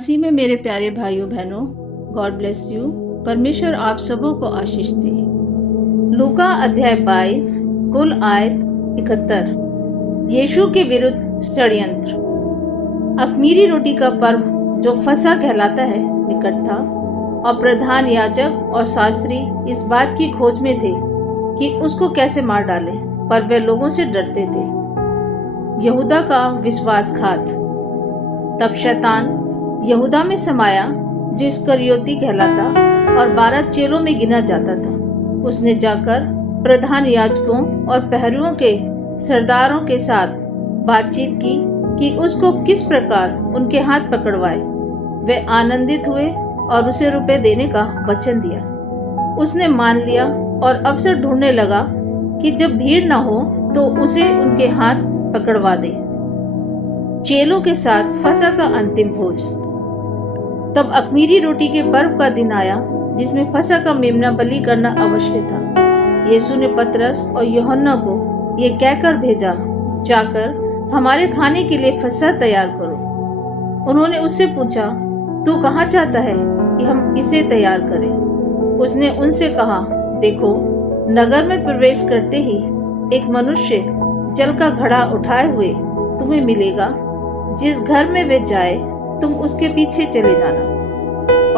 मसीह में मेरे प्यारे भाइयों बहनों, गॉड ब्लेस यू। परमेश्वर आप सबों को आशीष दे। लूका अध्याय 22 कुल आयत 71। यीशु के विरुद्ध षड्यंत्र। अख़मीरी रोटी का पर्व जो फसह कहलाता है निकट था, और प्रधान याजक और शास्त्री इस बात की खोज में थे कि उसको कैसे मार डालें, पर वे लोगों से डरते थे। यहूदा का विश्वासघात। तब शैतान यहूदा में समाया, जो इस्करियोती कहलाता और 12 चेलों में गिना जाता था। उसने जाकर प्रधान याजकों और पहरुओं के सरदारों के साथ बातचीत की कि उसको किस प्रकार उनके हाथ पकड़वाए। वे आनंदित हुए और उसे रुपए देने का वचन दिया। उसने मान लिया और अवसर ढूंढने लगा कि जब भीड़ न हो तो उसे उनके हाथ पकड़वा दे। चेलों के साथ फसह का अंतिम भोज। तब अख़मीरी रोटी के पर्व का दिन आया, जिसमें फसह का मेमना बलि करना अवश्य था। यीशु ने पतरस और यूहन्ना को ये कहकर भेजा, जाकर हमारे खाने के लिए फसह तैयार करो। उन्होंने उससे पूछा, तू कहाँ चाहता है कि हम इसे तैयार करें? उसने उनसे कहा, देखो, नगर में प्रवेश करते ही एक मनुष्य जल का घड़ा उठाए हुए तुम्हें मिलेगा। जिस घर में वे जाए तुम उसके पीछे चले जाना,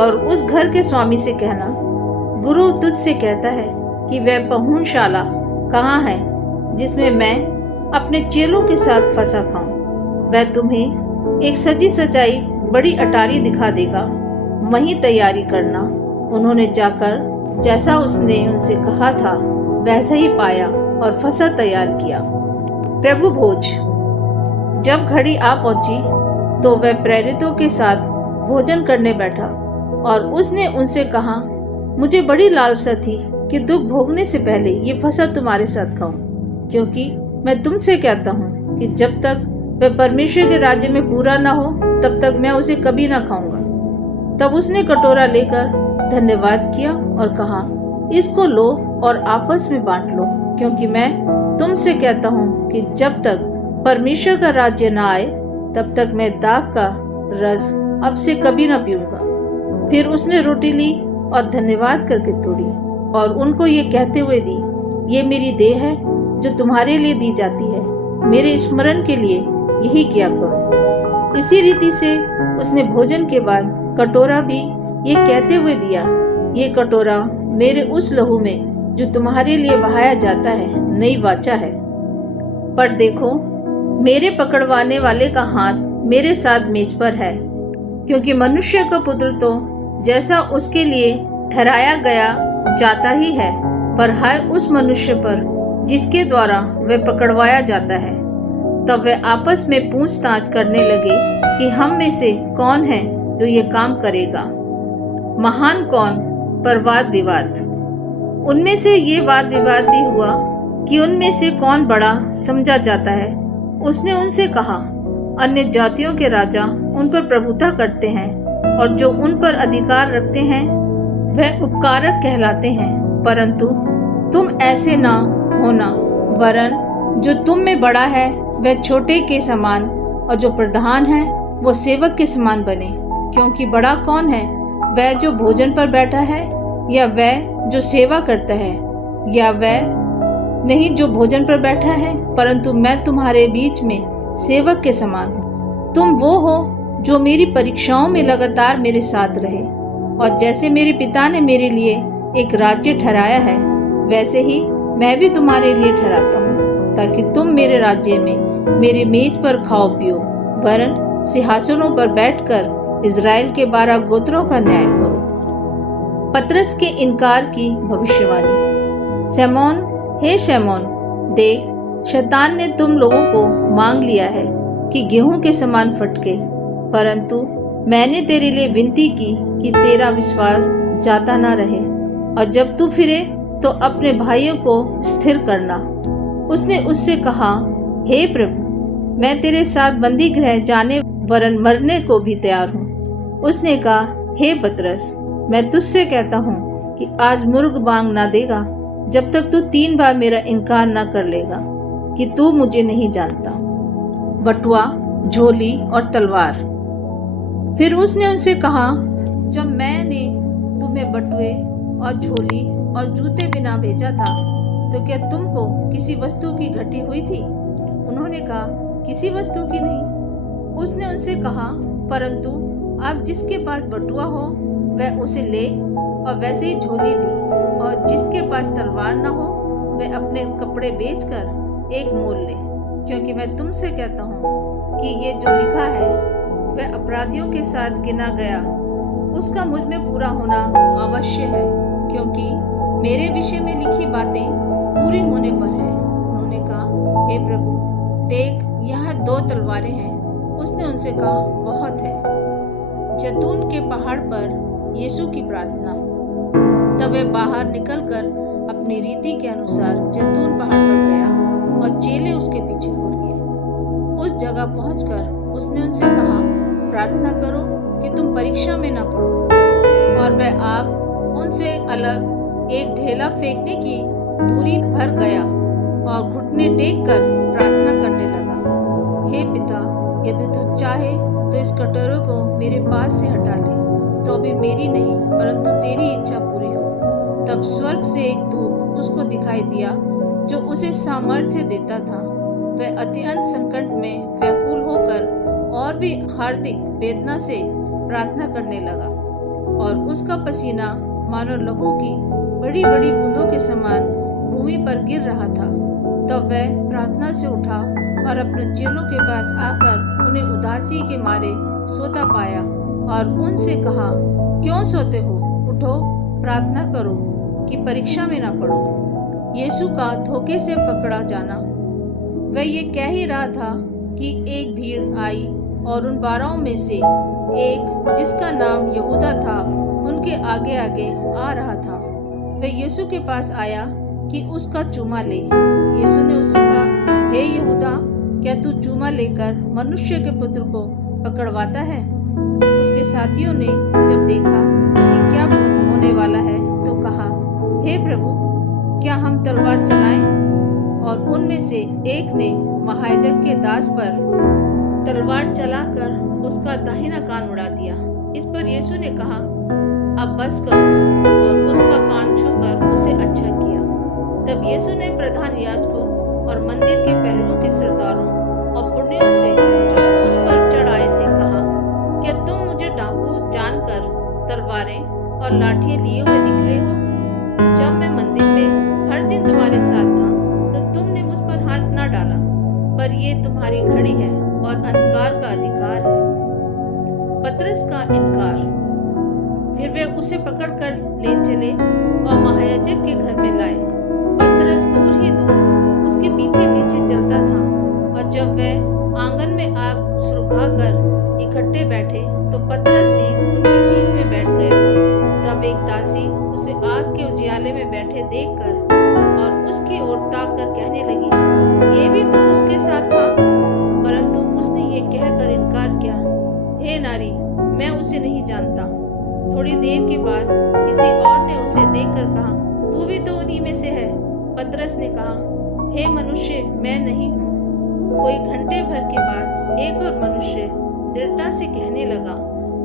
और उस घर के स्वामी से कहना, गुरु तुझसे कहता है कि वह पहुंचशाला कहाँ है जिसमें मैं अपने चेलों के साथ फसह खाऊं। वह तुम्हें एक सजी सजाई बड़ी अटारी दिखा देगा, वहीं तैयारी करना। उन्होंने जाकर जैसा उसने उनसे कहा था वैसा ही पाया और फसह तैयार किया। प्रभु भोज। जब घड़ी आ पहुंची तो वह प्रेरितों के साथ भोजन करने बैठा, और उसने उनसे कहा, मुझे बड़ी लालसा थी कि दुख भोगने से पहले ये फसह तुम्हारे साथ खाऊं, क्योंकि मैं तुमसे कहता हूँ कि जब तक वह परमेश्वर के राज्य में पूरा न हो तब तक मैं उसे कभी न खाऊंगा। तब उसने कटोरा लेकर धन्यवाद किया और कहा, इसको लो और आपस में बांट लो, क्योंकि मैं तुमसे कहता हूँ कि जब तक परमेश्वर का राज्य न आए तब तक मैं दाख का रस अब से कभी न पीऊंगा। फिर उसने रोटी ली और धन्यवाद करके तोड़ी और उनको ये कहते हुए दी, ये मेरी देह है जो तुम्हारे लिए दी जाती है, मेरे स्मरण के लिए यही किया करो। इसी रीति से उसने भोजन के बाद कटोरा भी ये कहते हुए दिया, ये कटोरा मेरे उस लहू में जो तुम्हारे लिए बहाया जाता है नई वाचा है। पर देखो, मेरे पकड़वाने वाले का हाथ मेरे साथ मेज पर है, क्योंकि मनुष्य का पुत्र तो जैसा उसके लिए ठहराया गया जाता ही है, पर हाय उस मनुष्य पर जिसके द्वारा वह पकड़वाया जाता है। तब वे आपस में पूछताछ करने लगे कि हम में से कौन है जो ये काम करेगा। महान कौन पर वाद विवाद। उनमें से ये वाद विवाद भी हुआ कि उनमें से कौन बड़ा समझा जाता है। उसने उनसे कहा, अन्य जातियों के राजा उन पर प्रभुता करते हैं, और जो उन पर अधिकार रखते हैं वह उपकारक कहलाते हैं, परंतु तुम ऐसे ना होना, वरन जो तुम में बड़ा है वह छोटे के समान, और जो प्रधान है वो सेवक के समान बने। क्योंकि बड़ा कौन है, वह जो भोजन पर बैठा है, या वह जो सेवा करता है, या वह नहीं जो भोजन पर बैठा है? परंतु मैं तुम्हारे बीच में सेवक के समान हूँ। तुम वो हो जो मेरी परीक्षाओं में लगातार मेरे साथ रहे, और जैसे मेरे पिता ने मेरे लिए एक राज्य ठहराया है, वैसे ही मैं भी तुम्हारे लिए ठहराता हूँ, ताकि तुम मेरे राज्य में मेरे मेज पर खाओ पियो, वरन सिंहासनों पर बैठकर इज़राइल के 12 गोत्रों का न्याय करो। पतरस के इनकार की भविष्यवाणी। शैमोन, हे शैमोन, देख, शैतान ने तुम लोगों को मांग लिया है कि गेहूं के समान फटके, परंतु मैंने तेरे लिए विनती की कि तेरा विश्वास जाता ना रहे, और जब तू फिरे तो अपने भाइयों को स्थिर करना। उसने उससे कहा, हे प्रभु, मैं तेरे साथ बंदी गृह जाने वरन मरने को भी तैयार हूँ। उसने कहा, हे पतरस, मैं तुझसे कहता हूँ कि आज मुर्ग बांग ना देगा जब तक तू 3 बार मेरा इनकार न कर लेगा कि तू मुझे नहीं जानता। बटुआ, झोली और तलवार। फिर उसने उनसे कहा, जब मैंने तुम्हें बटुए और झोली और जूते बिना भेजा था तो क्या तुमको किसी वस्तु की घटी हुई थी? उन्होंने कहा, किसी वस्तु की नहीं। उसने उनसे कहा, परंतु आप जिसके पास बटुआ हो वह उसे ले, और वैसे ही झोली भी, और जिसके पास तलवार न हो वह अपने कपड़े बेचकर एक मोल ले, क्योंकि मैं तुमसे कहता हूँ कि ये जो लिखा है वह अपराधियों के साथ गिना गया उसका मुझ में पूरा होना अवश्य है, क्योंकि मेरे विषय में लिखी बातें पूरी होने पर है। उन्होंने कहा, हे प्रभु, देख यहाँ 2 तलवारें हैं। उसने उनसे कहा, बहुत है। जैतून के पहाड़ पर यीशु की प्रार्थना। तब वह बाहर निकलकर अपनी रीति के अनुसार जैतून पहाड़ पर गया और चेले उसके पीछे हो लिए। उस जगह पहुंचकर उसने उनसे कहा, प्रार्थना करो कि तुम परीक्षा में न पड़ो। और वह आप उनसे अलग एक ढेला फेंकने की दूरी भर गया और घुटने टेक कर प्रार्थना करने लगा, हे पिता, यदि तू चाहे तो इस कटोरे को मेरे पास से हटा ले, तो अभी मेरी नहीं परंतु तेरी इच्छा पूरी हो। तब स्वर्ग से एक दूत उसको दिखाई दिया जो उसे सामर्थ्य देता था। वह अत्यंत संकट में व्याकुल होकर और भी हार्दिक वेदना से प्रार्थना करने लगा, और उसका पसीना मानो लहू की बड़ी बड़ी बूंदों के समान भूमि पर गिर रहा था। तब वह प्रार्थना से उठा और अपने चेलों के पास आकर उन्हें उदासी के मारे सोता पाया और उनसे कहा, क्यों सोते हो? उठो, प्रार्थना करो कि परीक्षा में ना पड़ो। यीशु का धोखे से पकड़ा जाना। वह ये कह ही रहा था कि एक भीड़ आई और उन 12 में से एक, जिसका नाम यहूदा था, उनके आगे आगे आ रहा था। वह यीशु के पास आया कि उसका चूमा ले। यीशु ने उससे कहा, हे यहूदा, क्या तू चूमा लेकर मनुष्य के पुत्र को पकड़वाता है? उसके साथियों ने जब देखा कि क्या होने वाला है तो कहा, हे प्रभु, क्या हम तलवार चलाएं? और उनमें से एक ने महायाजक के दास पर तलवार चलाकर उसका दाहिना कान उड़ा दिया। इस पर यीशु ने कहा, अब बस करो, और उसका कान छूकर उसे अच्छा किया। तब यीशु ने प्रधान याजकों और मंदिर के पहरुओं के सरदारों और पुण्यों से जो उस पर चढ़ आए थे कहा, क्या तुम मुझे डाकू जानकर तलवारें और लाठियां लिए हुए निकले हो? जब मैं मंदिर में हर दिन तुम्हारे साथ था तो तुमने मुझ पर हाथ न डाला, पर ये तुम्हारी घड़ी है और अंधकार का अधिकार है। पतरस का इनकार। फिर वे उसे पकड़कर ले चले और महायाजक के घर में लाए। पतरस दूर ही दूर उसके पीछे पीछे चलता था, और जब वह आंगन में आग सुलगाकर इकट्ठे बैठे तो पतरस भी उनके बीच में बैठ गया। तब एक दासी उसे आग के उजियाले में बैठे देखकर और उसकी ओर ताक कर कहने लगी, ये भी तो उसके साथ था। परंतु उसने ये कहकर इनकार किया, हे नारी, मैं उसे नहीं जानता। थोड़ी देर के बाद किसी और ने उसे देखकर कहा, तू भी तो उन्हीं में से है। पतरस ने कहा, हे मनुष्य, मैं नहीं हूँ। कोई घंटे भर के बाद एक और मनुष्य दृढ़ता से कहने लगा,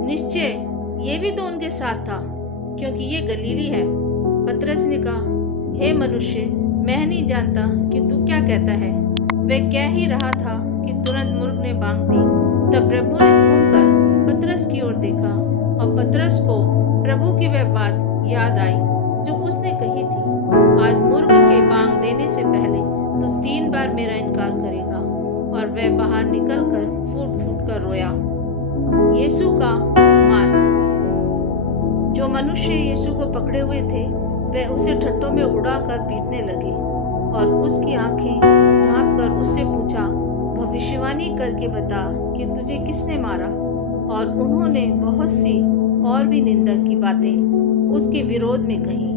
निश्चय ये भी तो उनके साथ था, क्योंकि ये गलीली है। पतरस ने कहा, हे मनुष्य, मैं नहीं जानता कि तू क्या कहता है। वह कह ही रहा था कि तुरंत मुर्ग ने बांग दी। तब प्रभु ने घूमकर पतरस की ओर देखा, और पतरस को प्रभु की वह बात याद आई जो उसने कही थी, आज मुर्ग के बांग देने से पहले तो 3 बार मेरा इनकार करेगा। और वह बाहर निकलकर फूट फूट कर रोया। यीशु का मान। जो मनुष्य यीशु को पकड़े हुए थे वह उसे ठट्टों में उड़ाकर पीटने लगे और उसकी आंखें ढांपकर उससे पूछा, भविष्यवाणी करके बता कि तुझे किसने मारा। और उन्होंने बहुत सी और भी निंदा की बातें उसके विरोध में कही।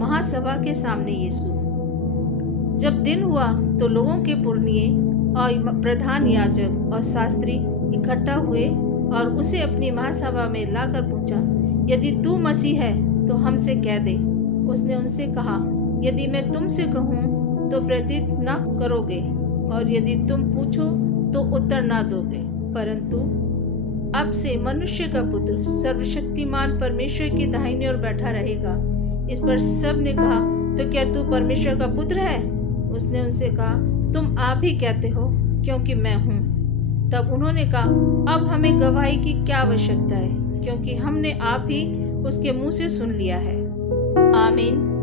महासभा के सामने यीशु। जब दिन हुआ तो लोगों के पुरनिये और प्रधान याजक और शास्त्री इकट्ठा हुए और उसे अपनी महासभा में लाकर पूछा, यदि तू मसीह है तो हमसे कह दे। उसने उनसे कहा, यदि मैं तुमसे कहूँ तो प्रतीत न करोगे, और यदि तुम पूछो तो उत्तर न दोगे। परंतु अब से मनुष्य का पुत्र सर्वशक्तिमान परमेश्वर की दाहिनी ओर बैठा रहेगा। इस पर सब ने कहा, तो क्या तू परमेश्वर का पुत्र है? उसने उनसे कहा, तुम आप ही कहते हो, क्योंकि मैं हूँ। तब उन्होंने कहा, अब हमें गवाही की क्या आवश्यकता है, क्योंकि हमने आप ही उसके मुंह से सुन लिया है। आमीन।